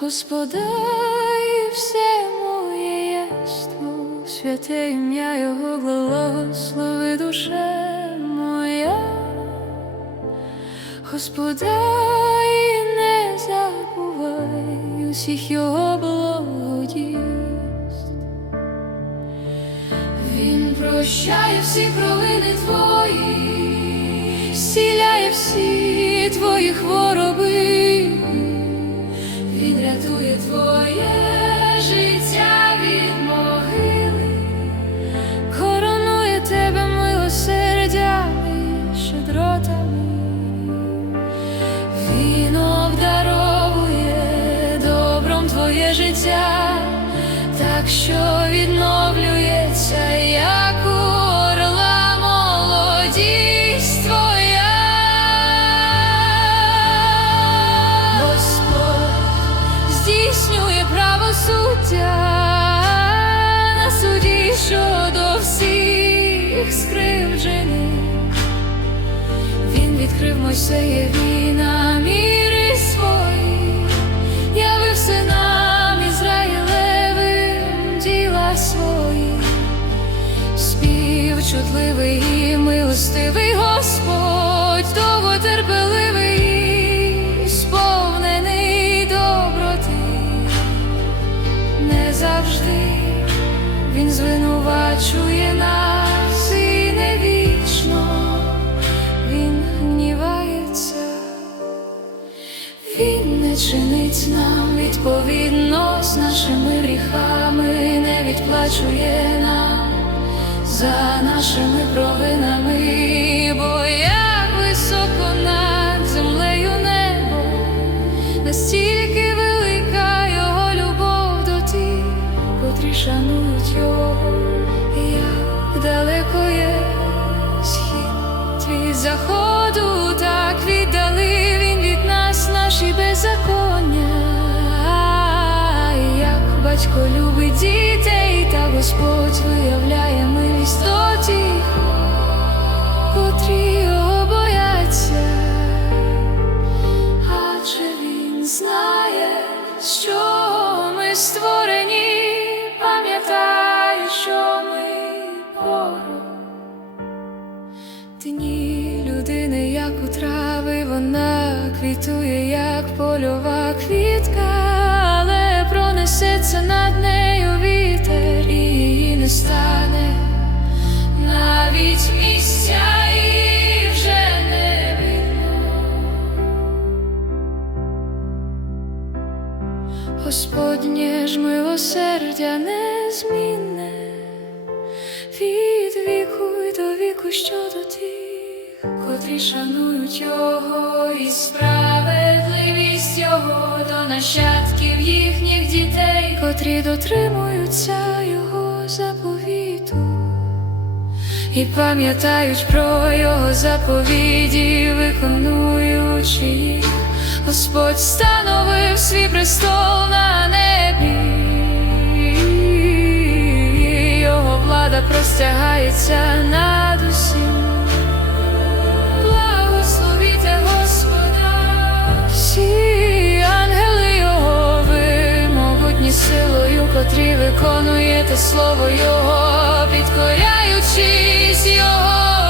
Господа і все моє єство, святе ім'я Його благослови душе моя, Господа і не забувай усіх Його благодійств. Він прощає всі провини твої, зціляє всі твої хвороби. Життя, так що відновлюється, як у орла молодість твоя. Господь здійснює правосуддя на суді щодо всіх скривджених. Він відкрив Мойсеєві наміри співчутливий і милостивий Господь, довготерпеливий, сповнений доброти, не завжди він звинувачує нас і не вічно він гнівається, він не чинить нам відповідно з нашими гріхами, не відплачує нам за нашими провинами, бо як високо над землею небо, настільки велика його любов до тих, котрі шанують його, як далеко є схід твій заходу, так віддалив він від нас наші беззаконня, як батько любить дітей, та Господь виявляє знає, що ми створені, пам'ятає, що ми порох. Дні людини, як у трави, вона квітує, як польова квітка, але пронесеться над нею Господнє ж милосердя незмінне від віку й до віку щодо тих, котрі шанують його і справедливість його до нащадків їхніх дітей, котрі дотримуються його заповіту і пам'ятають про його заповіді, виконуючи їх. Господь становив свій престол на небі, його влада простягається над усім. Благословіте Господа, всі ангели Його, ви могутні силою, котрі виконуєте слово Його, підкоряючись Його